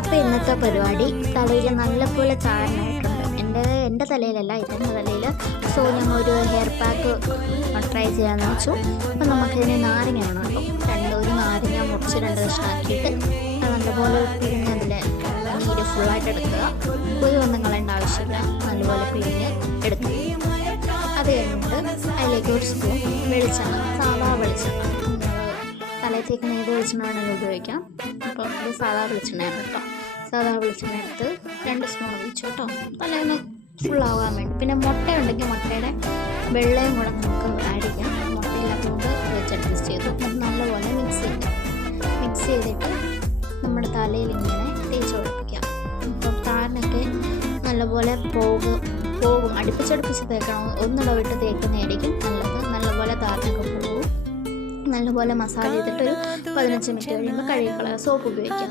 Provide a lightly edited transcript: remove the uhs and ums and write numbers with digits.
അപ്പോൾ ഇന്നത്തെ പരിപാടി തലയിൽ നല്ലപോലെ താരനായിട്ടുണ്ട്. എൻ്റെ തലയിലല്ല, ഇതെൻ്റെ തലയിൽ. സോ ഞങ്ങൾ ഒരു ഹെയർ പാക്ക് ട്രൈ ചെയ്യാമെന്ന് വെച്ചു. അപ്പോൾ നമുക്കിതിന് നാരങ്ങ വേണം കേട്ടോ. ഒരു നാരങ്ങ മുറിച്ച് 2 കഷ്ണമാക്കിയിട്ട് നല്ലപോലെ പിഴിഞ്ഞ് അതിൽ നീര് ഫുള്ളായിട്ട് എടുക്കുക. ഒന്നും കളയേണ്ട ആവശ്യമില്ല, നല്ലപോലെ പിഴിഞ്ഞ് എടുക്കുക. അത് കഴിഞ്ഞിട്ട് അതിലേക്ക് 1 സ്പൂൺ വെളിച്ചെണ്ണ, സാധാ വെളിച്ചെണ്ണ. തലത്തേക്ക് ഏത് വെളിച്ചെണ്ണ വേണമെങ്കിലും ഉപയോഗിക്കാം. അപ്പോൾ ഇത് സാധാ വെളിച്ചെണ്ണയാണ് കേട്ടോ. സാധാ വെളിച്ചെണ്ണ എടുത്ത് 2 സ്പൂൺ ഒഴിച്ചു കേട്ടോ, തലേന്ന് ഫുള്ളാവാൻ വേണ്ടി. പിന്നെ മുട്ട ഉണ്ടെങ്കിൽ മുട്ടയുടെ വെള്ളയും കൂടെ നമുക്ക് ആഡ് ചെയ്യാം. മുട്ടയില്ലാത്തതുകൊണ്ട് വെച്ച് അഡ്ജസ്റ്റ് ചെയ്തു. അത് നല്ലപോലെ മിക്സ് ചെയ്തിട്ട് നമ്മുടെ തലയിൽ ഇങ്ങനെ തേച്ച് പിടിപ്പിക്കാം. അപ്പം താരനൊക്കെ നല്ലപോലെ പോകും. അടുപ്പിച്ചടുപ്പിച്ച് തേക്കണം, ഒന്നിടവിട്ട് തേക്കുന്നതായിരിക്കും നല്ലത്. നല്ലപോലെ താരനൊക്കെ പോകും. നല്ലപോലെ മസാജ് ചെയ്തിട്ട് ഒരു 15 മിനിറ്റ് കഴിയുമ്പോൾ കഴുകിക്കളയുക. സോപ്പ് ഉപയോഗിക്കാം.